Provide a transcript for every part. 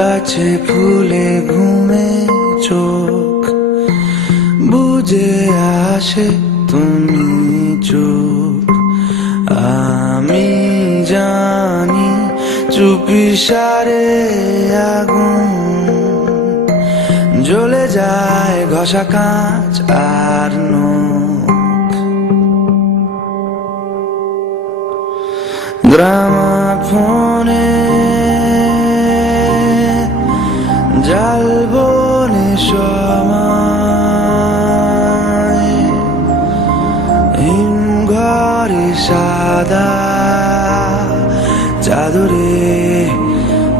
গাছে ফুলে ঘুমে চোখ বুঝে আসে তুমি চুপ। আমি জানি চুপিসারে আগুন জ্বলে যায় ঘষা কাঁচ আর নখ। গ্রামাফোনে জ্বালবো সময় হিমঘরে সাদা চাদরে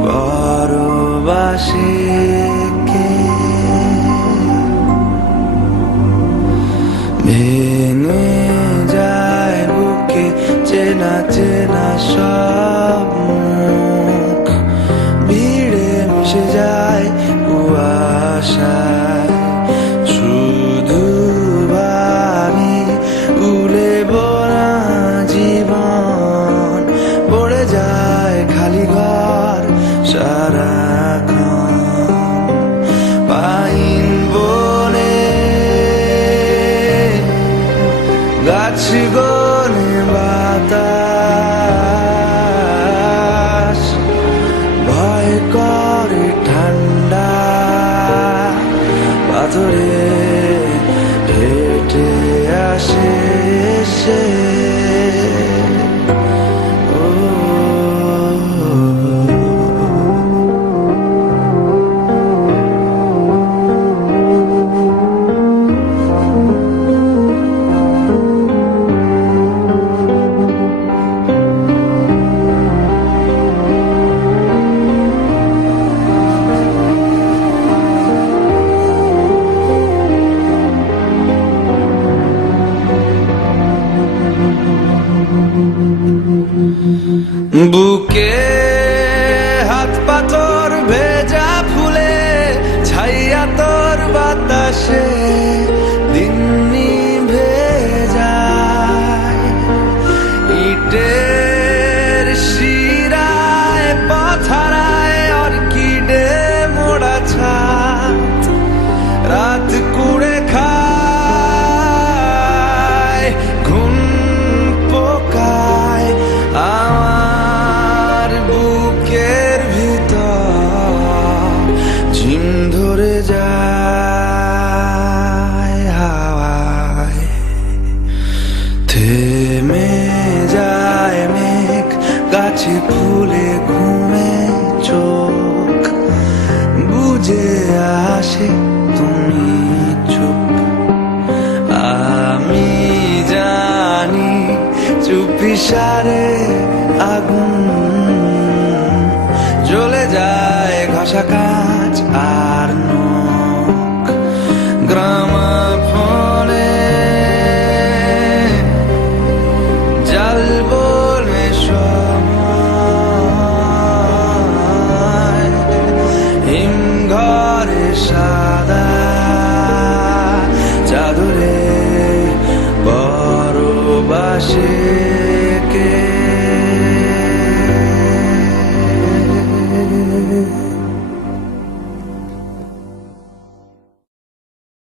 পরবাসে কে ভেঙে যায় বুকে চেনা চেনা সব মুখ ভিড়ে মিশে যায় কুয়াশায়। শুধু ভাবি উড়েব না জীবন পড়ে যায় খালি ঘর সারাক্ষণ। পাইন বনে গাছ গনে বাতাস ভয় করে ঠান্ডা পাথরে হেঁটে আসে সে। বুকে হাত পাথর ভেজা ফুলে ছাইয়া তোর বাতাসে দিন নিভে যায়। ইটের শিরায় পথারায় অর্কিডে মোড়া ছাদ রাত কুড়ে খায় ঘুম পোকায় আমার বুকের ভিতর ঝিম ধরে যায় হাওয়ায়। থেমে যায় মেঘ গাছে ফুলে ঘুমে চোখ বুঝে আসে তুমি চুপ। আমি জানি চুপিসারে আগুন জ্বলে যায় ঘষা কাঁচ